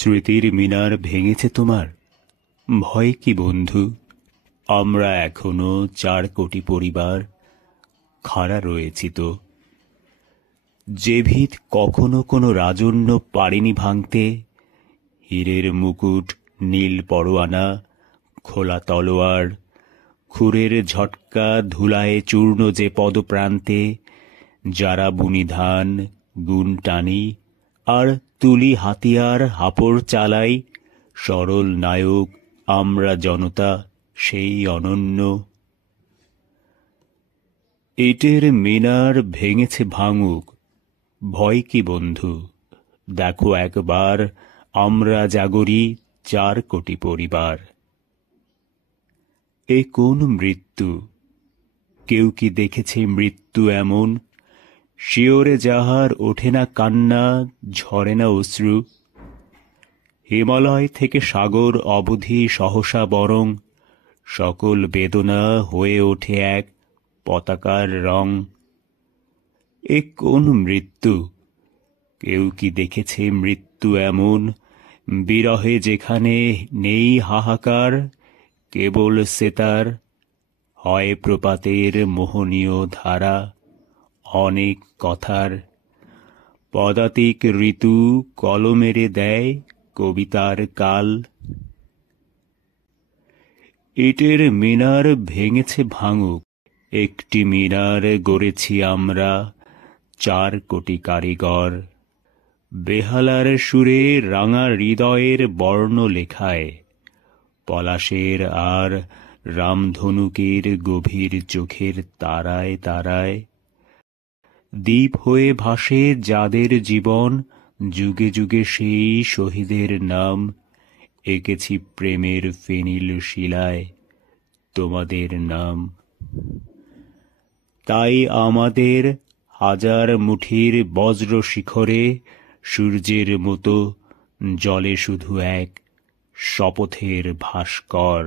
স্মৃতির মিনার ভেঙেছে তোমার? ভয় কি বন্ধু? আমরা এখনো 4 কোটি পরিবার খাড়া রয়েছি তো। যে ভিত কখনো কোনো রাজন্য পারেনি ভাঙতে, হীরের মুকুট, নীল পরোয়ানা, খোলা তলোয়ার, খুরের ঝটকা, ধুলায় চূর্ণ যে পদপ্রান্তে, যারা বুনি ধান, গুণ টানি, আর তুলি হাতিয়ার হাপড় চালাই, সরল নায়ক আমরা জনতা, সেই অনন্য। ইটের মিনার ভেঙেছে ভাঙুক, ভয় কি বন্ধু? দেখো একবার আমরা জাগরি 4 কোটি পরিবার। এ কোন মৃত্যু? কেউ কি দেখেছে মৃত্যু এমন? শিওরে যাহার ওঠে না কান্না, ঝরে না অশ্রু। হিমালয় থেকে সাগর অবধি সহসা বরং সকল বেদনা হয়ে ওঠে এক পতাকার রং। এ কোন মৃত্যু? কেউ কি দেখেছে মৃত্যু এমন? বিরহে যেখানে নেই হাহাকার, কেবল সেতার, হয় প্রপাতের মোহনীয় ধারা, অনেক কথার। পদাতিক ঋতু কলমেরে দেয় কবিতার কাল। ইটের মিনার ভেঙেছে ভাঙুক, একটি মিনার গড়েছি আমরা 4 কোটি কারিগর। বেহালার সুরে রাঙা হৃদয়ের বর্ণ লেখায়, পলাশের আর রামধনুকের গভীর চোখের তারায় তারায়। দ্বীপ হয়ে ভাসে যাদের জীবন, যুগে যুগে সেই শহীদের নাম এঁকেছি প্রেমের ফেনিল শিলায় তোমাদের নাম। তাই আমাদের হাজার মুঠির বজ্র শিখরে সূর্যের মতো জলে শুধু এক শপথের ভাস্কর।